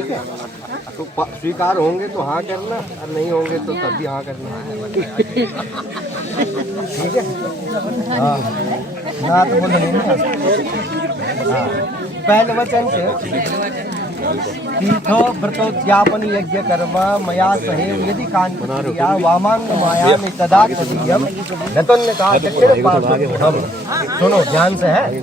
ठीक है। तो स्वीकार होंगे तो हाँ करना, और नहीं होंगे तो तब भी हाँ करना। ठीक है। हाँ ना तो बोलो नहीं। हाँ पहले वचन से तीर्थो व्रतोद्यापन यज्ञ कर्मा मया सहेव यदि कांतिया वामांग माया में तदा तदीयम नतन्य का दक्षिण पार्श्व। सुनो ध्यान से है।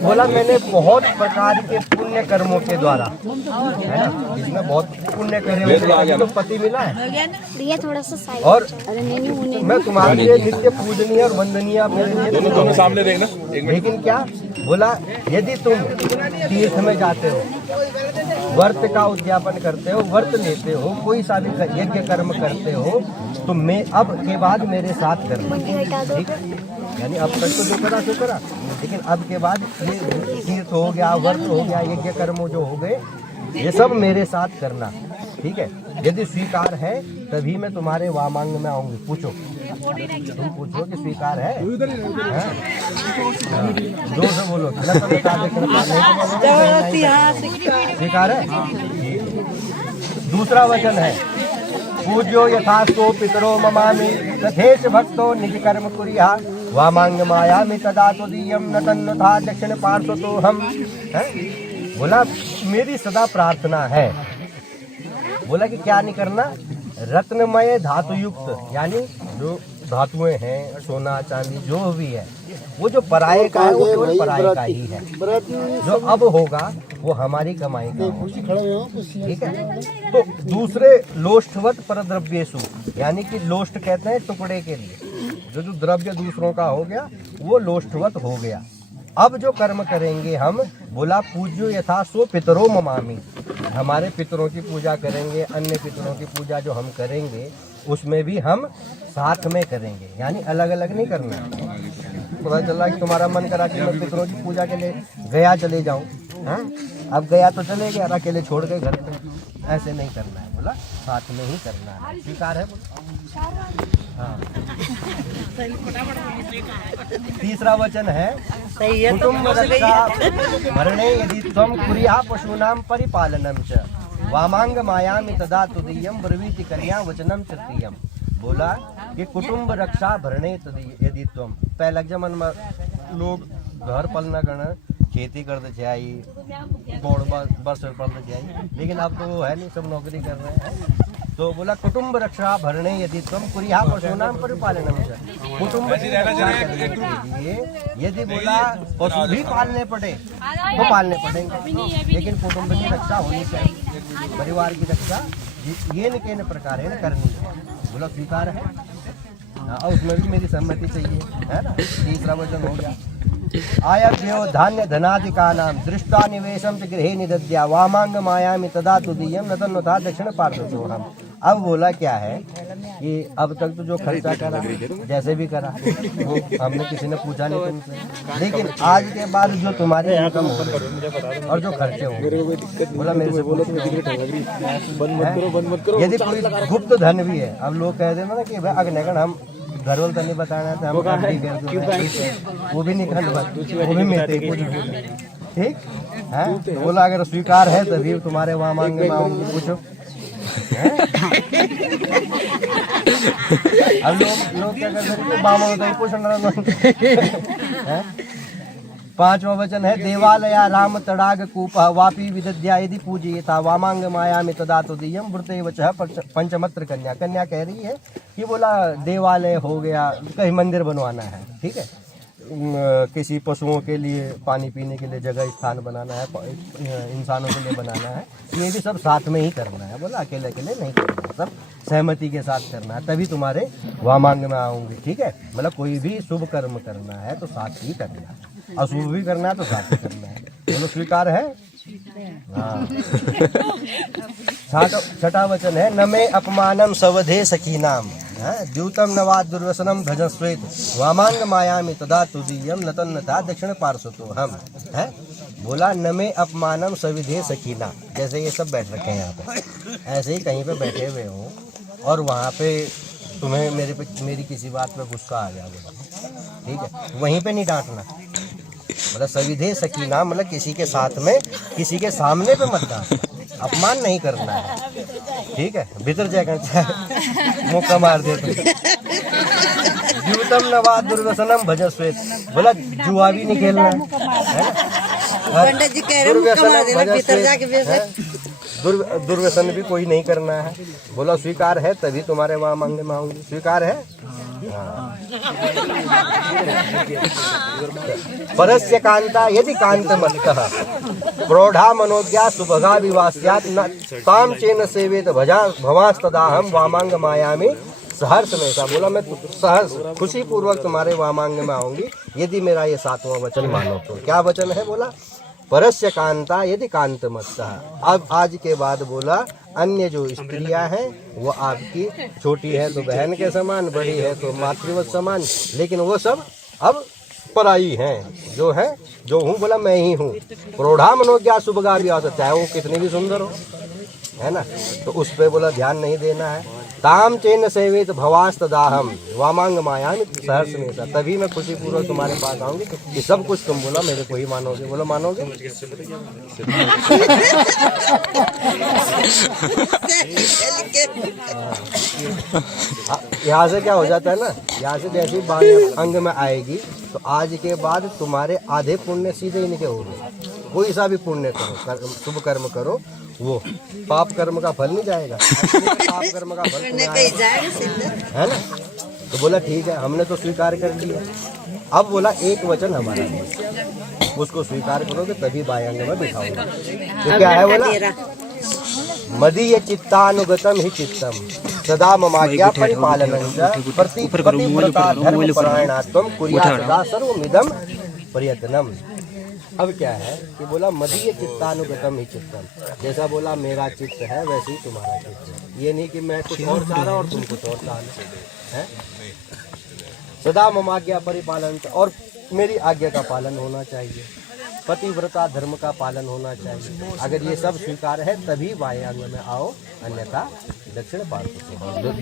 बोला मैंने बहुत प्रकार के पुण्य कर्मों के द्वारा, है ना, इसमें बहुत पुण्य करे तो पति मिला है, थोड़ा सा और मैं तुम्हारे लिए नित्य पूजनीय और वंदनीय मेरे लिए सामने देखना। लेकिन क्या बोला, यदि तुम तीर्थ में जाते हो, व्रत का उद्यापन करते हो, व्रत लेते हो, कोई सा भी यज्ञ कर्म करते हो, तो मैं अब के बाद मेरे साथ करना। ठीक है, यानी अब तक तो जो करा सो करा, लेकिन अब के बाद ये तीर्थ हो गया, व्रत हो गया, यज्ञ कर्म जो हो गए, ये सब मेरे साथ करना। ठीक है, यदि स्वीकार है तभी मैं तुम्हारे वामांग में आऊंगी। पूछो, तुम पूछो कि स्वीकार है? जोर से बोलो। स्वीकार है। दूसरा वचन है पूज्यो यथास्तो पितरो ममामि तथेश भक्तो निज कर्म कुर्या वामांग मायामि तदा तुदीयम न तन्नथा दक्षिण पार्श्वतो हम। बोला मेरी सदा प्रार्थना है। बोला कि क्या नहीं करना, रत्नमय धातु युक्त, यानी जो धातुएं हैं, सोना चांदी जो भी है, वो जो पराये का है वो केवल पराये का ही है। जो अब होगा वो हमारी कमाई का होगा। ठीक है। तो दूसरे लोष्टवत परद्रव्येषु, यानी कि लोष्ट कहते हैं टुकड़े के लिए, जो द्रव्य दूसरों का हो गया वो लोष्टवत हो गया। अब जो कर्म करेंगे हम, बोला पूज्यो यथा सो पितरो ममामि, हमारे पितरों की पूजा करेंगे, अन्य पितरों की पूजा जो हम करेंगे उसमें भी हम साथ में करेंगे, यानी अलग अलग नहीं करना। पता चला कि तुम्हारा मन करा कि मैं पितरों की पूजा के लिए गया चले जाऊं, अब गया तो चले गए, अकेले छोड़ गए घर पे, ऐसे नहीं करना है। बोला साथ में ही करना है। स्वीकार है? हाँ। तीसरा वचन है कुटुंब रक्षा भरणे यदि त्वं कुर्याः पशूनां परिपालनं च वामांग मायामि तदा तुदीयम ब्रवीति कन्या वचनम तृतीयम। बोला कि कुटुंब रक्षा भरणे यदि त्वं, पहले जमन में लोग घर पालना करना, खेती करते चाहिए, बरस पड़ते चाहिए, लेकिन अब तो वो है नहीं, सब नौकरी कर रहे हैं। तो बोला कुटुंब रक्षा भरणे यदि तुम कुर्याः पशूनां परिपालनम च, कुटुंब की रक्षा करने के लिए यदि बोला पशु भी पालने पड़े तो पालने पड़ेंगे, लेकिन कुटुंब की रक्षा होनी चाहिए, परिवार की रक्षा ये न केन प्रकार है करनी है। बोला स्वीकार है? और उसमें भी मेरी सहमति चाहिए, है ना। तीसरा वचन हो गया आयभ्यो धान्य धनादिका नाम दृष्टा निवेशम च गृहे निदद्या वामांग मायामि तदा तुदीयम न तन्नथा दक्षिण पार्श्वतो हम। अब बोला क्या है कि अब तक तो जो खर्चा करा, जैसे भी करा, वो हमने किसी ने पूछा नहीं तुमसे, लेकिन आज के बाद जो तुम्हारी इनकम हो और जो खर्चे होंगे, बोला मेरे से बोलो, यदि कोई गुप्त धन भी है, अब लोग कहते हैं ना कि भाई अग्निगण हम घर वाल तो नहीं बताना था, हम वो भी निकल, वो भी मिलते कुछ भी। ठीक है। बोला अगर स्वीकार है तभी तुम्हारे वहाँ मांगे मांगे। पूछो। अब लोग क्या करते हैं, मामा होता है पूछना। पांचवा वचन है देवालया राम तड़ाग कूप वापी विदद्या यदि पूजयेता वामांग मायामि तदा तुदीयम वृते वचः पंचमत्र कन्या। कन्या कह रही है कि बोला देवालय हो गया, कहीं मंदिर बनवाना है, ठीक है, किसी पशुओं के लिए पानी पीने के लिए जगह स्थान बनाना है, इंसानों के लिए बनाना है, ये भी सब साथ में ही करना है। बोला अकेले अकेले नहीं करना, सब सहमति के साथ करना है, तभी तुम्हारे वामांग में आऊंगी। ठीक है। मतलब कोई भी शुभ कर्म करना है तो साथ ही करना है, अशुभ भी करना है तो साथ ही करना है। दोनों स्वीकार है? हाँ। छठा वचन है न मे अपमानम सवधे सखीनाम द्यूतम नवा दुर्वसनम भजस्वेत वामांग मायामि तदा तुदीयम न तन्नथा दक्षिण पार्श्वतो हम। है बोला न मे अपमानम सविधे सखीना, जैसे ये सब बैठ रखे हैं यहाँ पे, ऐसे ही कहीं पे बैठे हुए हो और वहाँ पे तुम्हें मेरी किसी बात पे गुस्सा आ गया, ठीक है, वहीं पे नहीं डांटना, मतलब सविधे सकीना, मतलब किसी के साथ में, किसी के सामने पे मत डांटना, अपमान नहीं करना है, ठीक है। भीतर जाकर मौका मार देते। द्यूतम नवा दुर्व्यसनम भजस्वेत, बोला जुआ भी नहीं खेलना है ना। पंडित जी कह रहे हैं भीतर जाके दुर्व्यसन भी कोई नहीं करना है। बोला स्वीकार है तभी तुम्हारे वहाँ मांगने में आऊंगी, स्वीकार है। परस्य कांता यदि कांत मत्तः प्रौढ़ा मनोज्ञा सुभगा विवास्यात् न ताम चेन सेवेत भवास्तदाहम वामांग मायामी सहर्ष में सा। बोला मैं सहर्ष खुशी पूर्वक तुम्हारे वामांग में आऊंगी यदि मेरा ये 7वां वचन मानो तो। क्या वचन है? बोला परस्य कांता यदि कांत मत्तः। अब आज के बाद बोला अन्य जो स्त्रियां हैं वो आपकी, छोटी है तो बहन के समान, बड़ी है तो मातृवत समान, लेकिन वो सब अब पराई हैं। जो है जो हूँ बोला मैं ही हूँ। प्रौढ़ा मनोज्ञा सुभगा भी आ सकता है, वो कितनी भी सुंदर हो, है ना। तो उस पे बोला ध्यान नहीं देना है। ताम चेन सेवित भवास्तदाहम वामांग मायामी सहर्ष में सा। तभी मैं खुशी पूर्वक तुम्हारे पास आऊंगी कि सब कुछ तुम बोला मेरे को ही मानोगे। बोला मानोगे? यहाँ से क्या हो जाता है ना, यहाँ से जैसी बात अंग में आएगी तो आज के बाद तुम्हारे आधे पुण्य सीधे इनके होंगे। कोई सा भी पुण्य करो, शुभ कर्म करो, वो पाप कर्म का फल नहीं जाएगा, पाप कर्म का फल है ना। तो बोला ठीक है, हमने तो स्वीकार कर लिया। अब बोला एक वचन हमारा है, उसको स्वीकार करोगे तभी बायांग में बिठाओगे। तो क्या है? बोला मदीय चित्तानुगतम ही चित्तम सदा ममाज्ञा परिपालनं च पतिव्रता धर्मपरायणात्वं कुर्यात् सदा सर्वमिदं प्रयत्नम। अब क्या है कि बोला मदीय चित्तानुगतम ही चित्तम, जैसा बोला मेरा चित्त है वैसे ही तुम्हारा चित्त है। ये नहीं कि मैं कुछ और चाह रहा और तुम कुछ और चाह रहे हैं। सदा ममाज्ञा परिपालन, और मेरी आज्ञा का पालन होना चाहिए, पतिव्रता धर्म का पालन होना चाहिए। अगर ये सब स्वीकार है तभी बायांग में आओ, अन्यथा दक्षिण पार्श्व से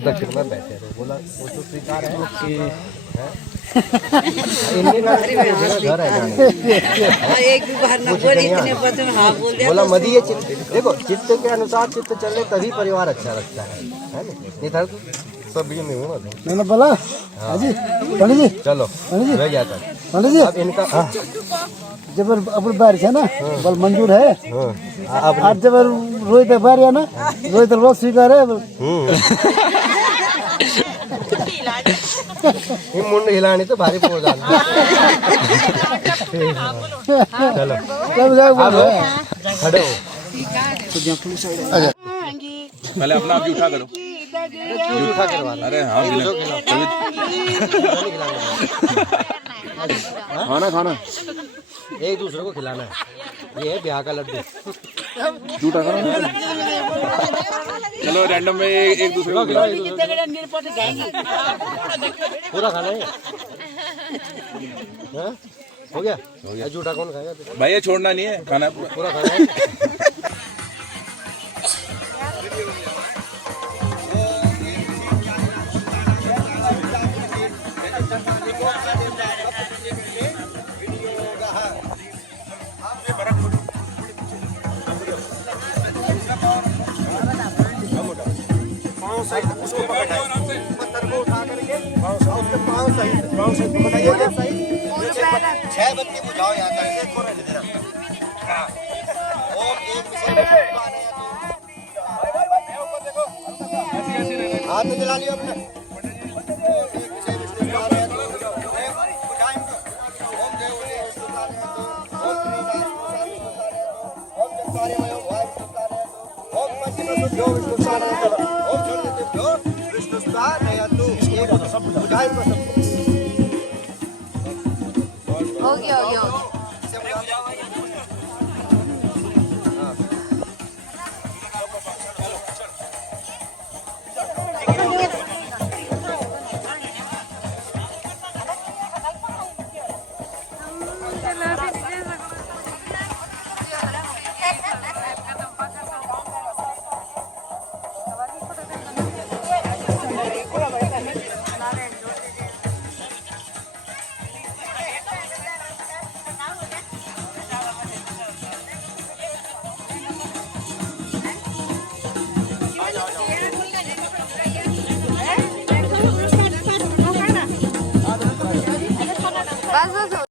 दक्षिण में बैठे रहो। बोला वो तो स्वीकार है, घर है। बोला मदीय चित्त, देखो चित्त के अनुसार चित्त चले तभी परिवार अच्छा लगता है ना। सब भी नहीं हूँ मैंने बोला जी पंडित जी चलो रह गया था पंडित जी। अब इनका जब अपन बाहर है ना बल मंजूर है। अब जब रोहित बाहर है ना, रोहित रोज स्वीकार है। मुंड हिलानी तो भारी पड़ जाना। चलो खड़े हो, पहले अपना आप जूठा करो, जूठा करवा। अरे हाँ खाना खाना एक दूसरे को खिलाना है। ये है ब्याह का लड्डू। जूठा करो, चलो रैंडम में एक दूसरे को खिलाओ। पूरा खाना है? हो गया? जूठा कौन खाएगा? भाई ये छोड़ना नहीं है, खाना पूरा खाना है। उसको पत्थर को उठा करके उसके पाँव सहित बताइए सही 6 बत्ती बुझाओ यहाँ तक। ओम एक हाथ में जला लियो अपने। बुझाएं